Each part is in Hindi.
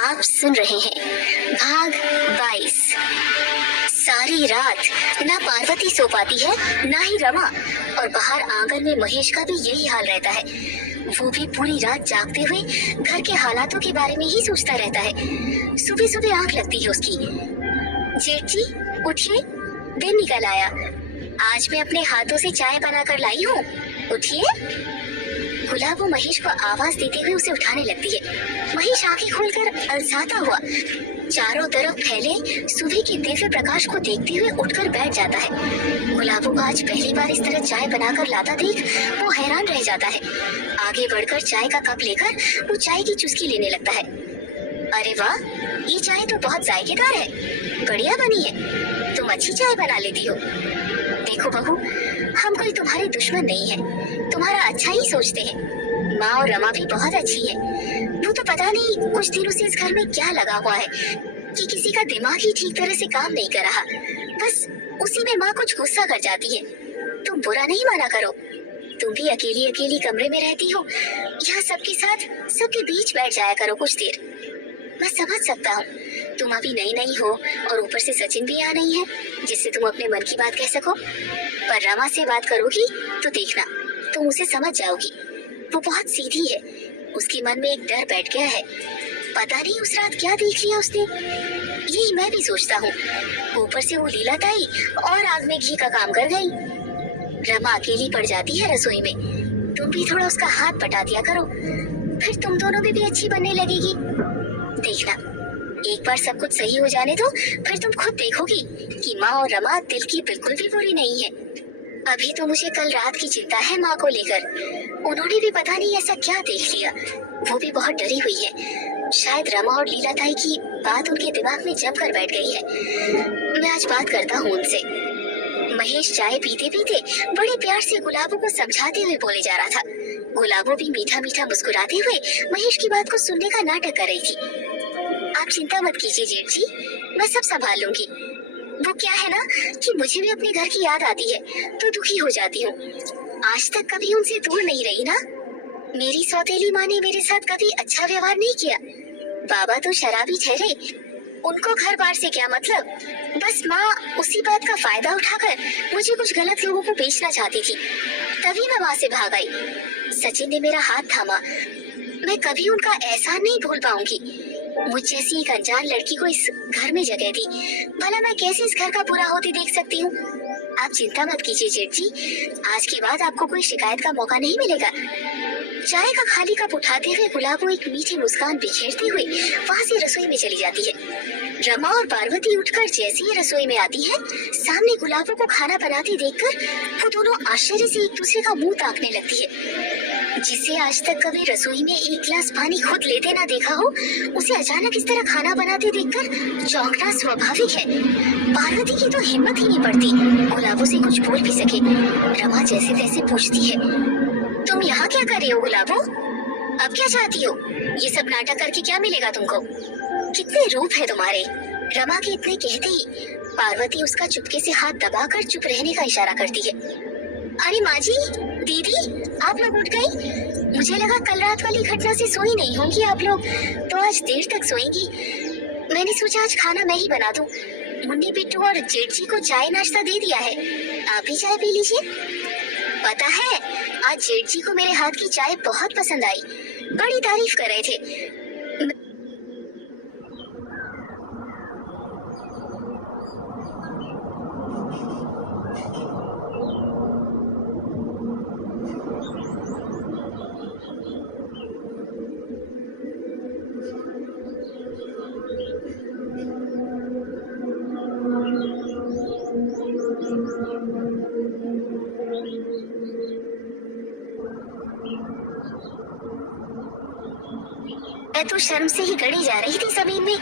आप सुन रहे हैं भाग 22। सारी रात ना पार्वती सो पाती है ना ही रमा, और बाहर आंगन में महेश का भी यही हाल रहता है। वो भी पूरी रात जागते हुए घर के हालातों के बारे में ही सोचता रहता है। सुबह सुबह आंख लगती है उसकी। जेठ जी उठिए, दिन निकल आया। आज मैं अपने हाथों से चाय बनाकर लाई हूँ, उठिए। गुलाबो महेश को आवाज देते हुए उसे उठाने लगती है। महेश आंखें खोलकर अलसाता हुआ चारों तरफ फैले सुबह के दिव्य प्रकाश को देखते हुए उठकर बैठ जाता है। गुलाबो को आज पहली बार इस तरह चाय बनाकर लाता देख वो हैरान रह जाता है। आगे बढ़कर चाय का कप लेकर वो चाय की चुस्की लेने लगता है। अरे वाह, ये चाय तो बहुत जायकेदार है, बढ़िया बनी है। तुम अच्छी चाय बना लेती हो। देखो बहू, हम कोई तुम्हारे दुश्मन नहीं है, तुम्हारा अच्छा ही सोचते हैं। माँ और रमा भी बहुत अच्छी है। वो तो पता नहीं कुछ दिनों से इस घर में क्या लगा हुआ है कि किसी का दिमाग ही ठीक तरह से काम नहीं कर रहा। बस उसी में माँ कुछ गुस्सा कर जाती है। तुम बुरा नहीं माना करो, तुम भी अकेली अकेली कमरे में रहती हो, यहाँ सबके साथ सबके बीच बैठ जाया करो कुछ देर। मैं समझ सकता हूँ, तुम अभी नई नई हो और ऊपर से सचिन भी यहाँ नहीं है जिससे तुम अपने मन की बात कह सको। पर रमा से बात करोगी तो देखना, तुम उसे समझ जाओगी। वो बहुत सीधी है, उसके मन में एक डर बैठ गया है। पता नहीं उस रात क्या देख लिया उसने, यही मैं भी सोचता हूँ। ऊपर से वो लीला ताई और आग में घी का काम कर गई। रमा अकेली पड़ जाती है रसोई में, तुम भी थोड़ा उसका हाथ बटा दिया करो, फिर तुम दोनों में भी अच्छी बनने लगेगी। देखना, एक बार सब कुछ सही हो जाने दो, फिर तुम खुद देखोगी कि माँ और रमा दिल की बिल्कुल भी बुरी नहीं है। अभी तो मुझे कल रात की चिंता है माँ को लेकर। उन्होंने भी पता नहीं ऐसा क्या देख लिया, वो भी बहुत डरी हुई है। शायद रमा और लीला ताई की बात उनके दिमाग में जमकर बैठ गई है। मैं आज बात करता हूँ उनसे। महेश चाय पीते पीते बड़े प्यार से गुलाबो को समझाते हुए बोले जा रहा था। गुलाबो भी मीठा मीठा मुस्कुराते हुए महेश की बात को सुनने का नाटक कर रही थी। आप चिंता मत कीजिए जेठ जी, मैं सब संभाल लूंगी। वो क्या है ना कि मुझे भी अपने घर की याद आती है तो दुखी हो जाती हूँ। आज तक कभी उनसे दूर नहीं रही ना। मेरी सौतेली माँ ने मेरे साथ कभी अच्छा व्यवहार नहीं किया। बाबा तो शराबी ठहरे, उनको घर बार से क्या मतलब। बस माँ उसी बात का फायदा उठाकर मुझे कुछ गलत लोगों को बेचना चाहती थी, तभी मैं वहाँ से भाग आई। सचिन ने मेरा हाथ थामा, मैं कभी उनका एहसान नहीं भूल पाऊंगी। मुझ जैसी एक अनजान लड़की को इस घर में जगह दी, भला मैं कैसे इस घर का पूरा होते देख सकती हूँ। आप चिंता मत कीजिए जेठ जी, आज के बाद आपको कोई शिकायत का मौका नहीं मिलेगा। चाय का खाली कप उठाते हुए गुलाबो एक मीठी मुस्कान बिखेरते हुए वहाँ से रसोई में चली जाती है। रमा और पार्वती उठकर जैसे ही रसोई में आती है, सामने गुलाबो को खाना बनाते देखकर वो दोनों आश्चर्य से एक दूसरे का मुंह ताकने लगती है। जिसे आज तक कभी रसोई में एक गिलास पानी खुद लेते ना देखा हो, उसे अचानक इस तरह खाना बनाते देखकर चौंकना स्वाभाविक है। पार्वती की तो हिम्मत ही नहीं पड़ती गुलाबो से कुछ बोल भी सके। रमा जैसे तैसे पूछती है, तुम यहाँ क्या कर रही हो गुलाबो? अब क्या चाहती हो? ये सब नाटक करके क्या मिलेगा तुमको? कितने रूप है तुम्हारे। रमा के इतने कहते ही पार्वती उसका चुपके से हाथ दबाकर चुप रहने का इशारा करती है। अरे माँ जी, दीदी, आप लोग उठ गई? मुझे लगा कल रात वाली घटना से सोई नहीं होंगी आप लोग, तो आज देर तक सोएंगी। मैंने सोचा आज खाना मैं ही बना दूं। मुन्नी बिट्टू और जेठ जी को चाय नाश्ता दे दिया है, आप भी चाय पी लीजिए। पता है, आज जेठ जी को मेरे हाथ की चाय बहुत पसंद आई, बड़ी तारीफ कर रहे थे। मैं तो शर्म से ही गड़ी जा रही थी जमीन में।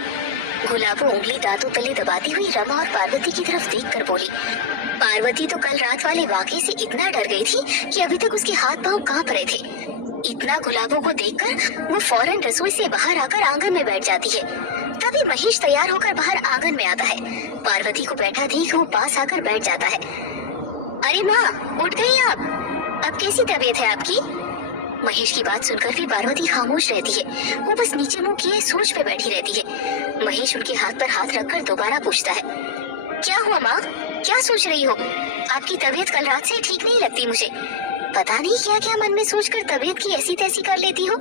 गुलाबो उंगली दांतों तले दबाती हुई रमा और पार्वती की तरफ देखकर बोली। पार्वती तो कल रात वाले वाकये से इतना डर गई थी कि अभी तक उसके हाथ पांव कांप रहे थे। इतना गुलाबो को देखकर वो फौरन रसोई से बाहर आकर आंगन में बैठ जाती है। तभी महेश तैयार होकर बाहर आंगन में आता है। पार्वती को बैठा देख वो पास आकर बैठ जाता है। अरे माँ, उठ गई आप? अब कैसी तबीयत है आपकी? महेश की बात सुनकर भी पार्वती खामोश रहती है। वो बस नीचे मुंह किए सोच में बैठी रहती है। महेश उनके हाथ पर हाथ रखकर दोबारा पूछता है, क्या हुआ माँ, क्या सोच रही हो? आपकी तबीयत कल रात से ठीक नहीं लगती मुझे। पता नहीं क्या क्या मन में सोचकर तबीयत की ऐसी तैसी कर लेती हो।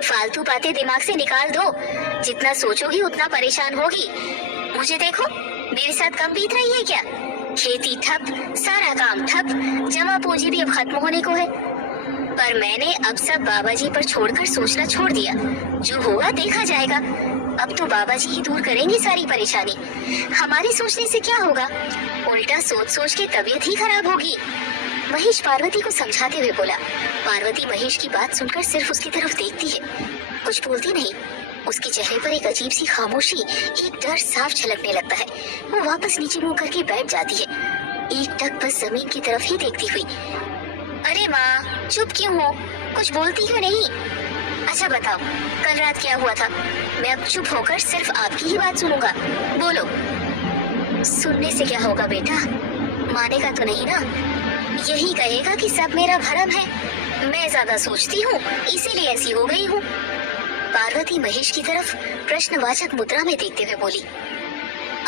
फालतू बातें दिमाग से निकाल दो। जितना सोचोगी उतना परेशान होगी। मुझे देखो, मेरे साथ कम बीत रही है क्या? खेती ठप, सारा काम ठप, जमा पूंजी भी अब खत्म होने को है। पर मैंने अब सब बाबा जी पर छोड़कर सोचना छोड़ दिया। जो होगा देखा जाएगा। अब तो बाबा जी ही दूर करेंगे सारी परेशानी। हमारे सोचने से क्या होगा? उल्टा सोच सोच के तबीयत ही खराब होगी। महेश पार्वती को समझाते हुए बोला। पार्वती महेश की बात सुनकर सिर्फ उसकी तरफ देखती है, कुछ बोलती नहीं। उसके चेहरे पर एक अजीब सी खामोशी, एक डर साफ झलकने लगता है। वो वापस नीचे मुंह करके बैठ जाती है, एक टक बस जमीन की तरफ ही देखती हुई। अरे माँ, चुप क्यों हो? कुछ बोलती क्यों नहीं? अच्छा बताओ, कल रात क्या हुआ था? मैं अब चुप होकर सिर्फ आपकी ही बात सुनूंगा। बोलो। सुनने से क्या होगा बेटा, मानेगा तो नहीं ना। यही कहेगा कि सब मेरा भरम है, मैं ज्यादा सोचती हूँ इसीलिए ऐसी हो गई हूँ। पार्वती महेश की तरफ प्रश्नवाचक मुद्रा में देखते हुए बोली।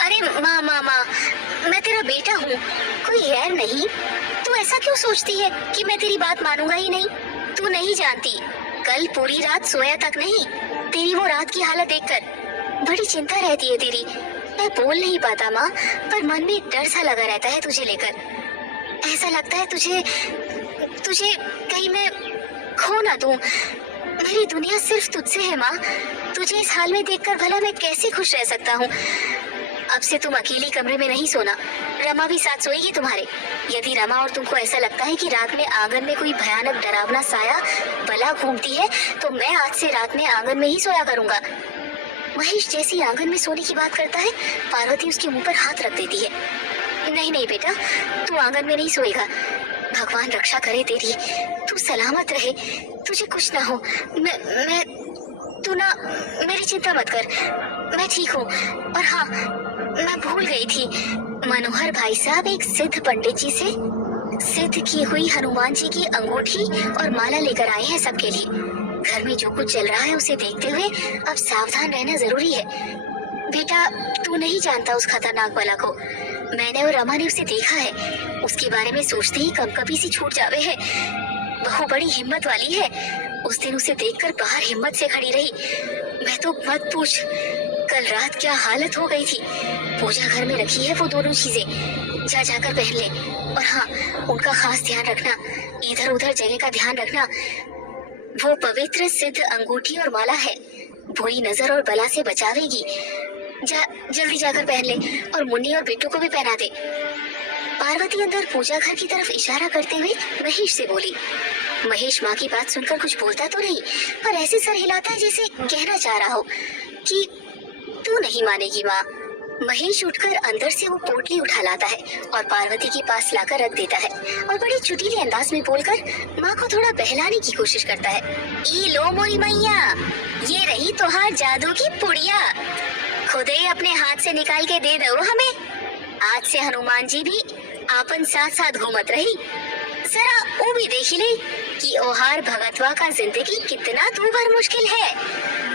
अरे माँ माँ माँ, मैं तेरा बेटा हूँ, कोई गैर नहीं। तू ऐसा क्यों सोचती है कि मैं तेरी बात मानूंगा ही नहीं? तू नहीं जानती, कल पूरी रात सोया तक नहीं। तेरी वो रात की हालत देखकर बड़ी चिंता रहती है तेरी। मैं बोल नहीं पाता माँ, पर मन में डर सा लगा रहता है तुझे लेकर। ऐसा लगता है तुझे कहीं मैं खो ना दूं। मेरी दुनिया सिर्फ तुझसे है माँ। तुझे इस हाल में देखकर भला मैं कैसे खुश रह सकता हूँ? अब से तुम अकेले कमरे में नहीं सोना, रमा भी साथ सोएगी तुम्हारे। यदि रमा और तुमको ऐसा लगता है कि रात में आंगन में कोई भयानक डरावना साया बला घूमती है, तो मैं आज से रात में आंगन में ही सोया करूंगा। महेश जैसी आंगन में सोने की बात करता है, पार्वती उसके मुंह पर हाथ रख देती है। नहीं नहीं बेटा, तू आंगन में नहीं सोएगा। भगवान रक्षा करे तेरी, तू सलामत रहे, तुझे कुछ ना हो। मैं तू ना मेरी चिंता मत कर, मैं ठीक हूँ। और हाँ, मैं भूल गई थी, मनोहर भाई साहब एक सिद्ध पंडित जी से सिद्ध की हुई हनुमान जी की अंगूठी और माला लेकर आए हैं सबके लिए। घर में जो कुछ चल रहा है उसे देखते हुए अब सावधान रहना जरूरी है। बेटा, तू नहीं जानता उस खतरनाक बला को। मैंने और रमा ने उसे देखा है, उसके बारे में सोचते ही कभी सी छूट जावे है। बहु बड़ी हिम्मत वाली है। उस दिन उसे देखकर बाहर हिम्मत से खड़ी रही। मैं तो मत पूछ, कल रात क्या हालत हो गई थी। पूजा घर में रखी है वो दोनों चीजें, जा जाकर पहन ले। और हाँ, उनका खास ध्यान रखना, इधर उधर जगह का ध्यान रखना। वो पवित्र सिद्ध अंगूठी और माला है, बुरी नजर और बला से बचावेगी। जा जल्दी जाकर पहन ले, और मुन्नी और बिट्टू को भी पहना दे। पार्वती अंदर पूजा घर की तरफ इशारा करते हुए महेश से बोली। महेश माँ की बात सुनकर कुछ बोलता तो नहीं, पर ऐसे सर हिलाता है जैसे कहना चाह रहा हो कि तू नहीं मानेगी माँ। महेश उठकर अंदर से वो पोटली उठा लाता है और पार्वती के पास लाकर रख देता है, और बड़ी चुटीले अंदाज में बोलकर माँ को थोड़ा बहलाने की कोशिश करता है। ई लो मोरी मैया, ये रही तोहार जादू की पुड़िया, खुद ही अपने हाथ से निकाल के दे दो हमें। आज से हनुमान जी भी आपन साथ साथ घूमत रही। जरा वो भी देखी ले कि ओहार भगतवा का जिंदगी कितना दूभर मुश्किल है।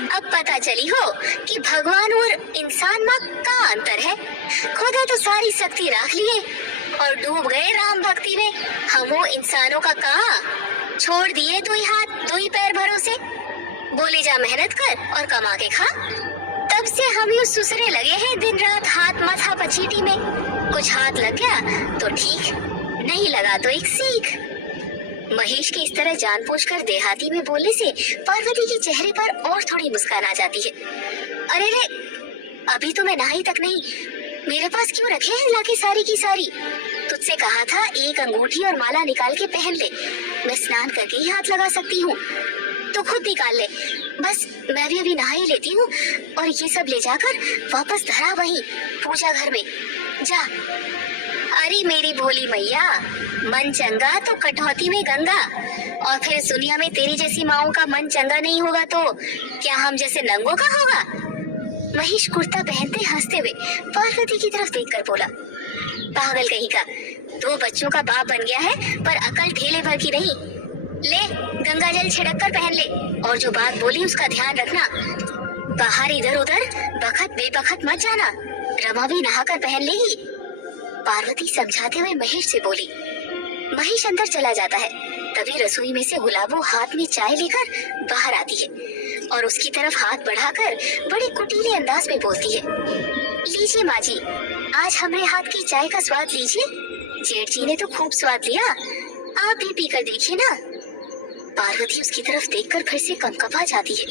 अब पता चली हो कि भगवान और इंसान में का अंतर है। खुदा तो सारी शक्ति रख लिए और डूब गए राम भक्ति में। हम वो इंसानों का कहा छोड़ दिए, दुई हाथ दुई पैर भरोसे। बोली जा मेहनत कर और कमा के खा। तब से हम यूं सुसरे लगे हैं दिन रात हाथ माथा पचीटी में। कुछ हाथ लग गया तो ठीक, नहीं लगा तो एक सीख। महेश के इस तरह जानबूझकर देहाती में बोलने से पार्वती के चेहरे पर और थोड़ी मुस्कान आ जाती है। अरे रे, अभी तो मैं नहाई तक नहीं, मेरे पास क्यों रखे हैं लाके सारी की सारी? तुझसे कहा था एक अंगूठी और माला निकाल के पहन ले, मैं स्नान करके ही हाथ लगा सकती हूँ, तो खुद निकाल ले। बस मैं भी अभी नहा ही लेती हूँ और ये सब ले जाकर वापस धरा वहीं पूजा घर में जा। अरे मेरी भोली मैया, मन चंगा तो कटौती में गंगा। और फिर इस दुनिया में तेरी जैसी माओं का मन चंगा नहीं होगा तो क्या हम जैसे नंगों का होगा? महेश कुर्ता पहनते हंसते हुए पार्वती की तरफ देखकर बोला। पागल कहीं का, 2 बच्चों का बाप बन गया है पर अकल ढेले भर की नहीं। ले गंगा जल छिड़क कर पहन ले, और जो बात बोली उसका ध्यान रखना। बाहर इधर उधर बखत बेबखत मत जाना, रमा भी नहाकर पहन लेगी। पार्वती समझाते हुए महेश से बोली। महेश अंदर चला जाता है। तभी रसोई में से गुलाबो हाथ में चाय लेकर बाहर आती है और उसकी तरफ हाथ बढ़ाकर बड़े कुटीले अंदाज में बोलती है, लीजिए माँ जी, आज हमारे हाथ की चाय का स्वाद लीजिए। जेठ जी ने तो खूब स्वाद लिया, आप भी पीकर देखिए ना। पार्वती उसकी तरफ देखकर फिर से कंपकपा जाती है।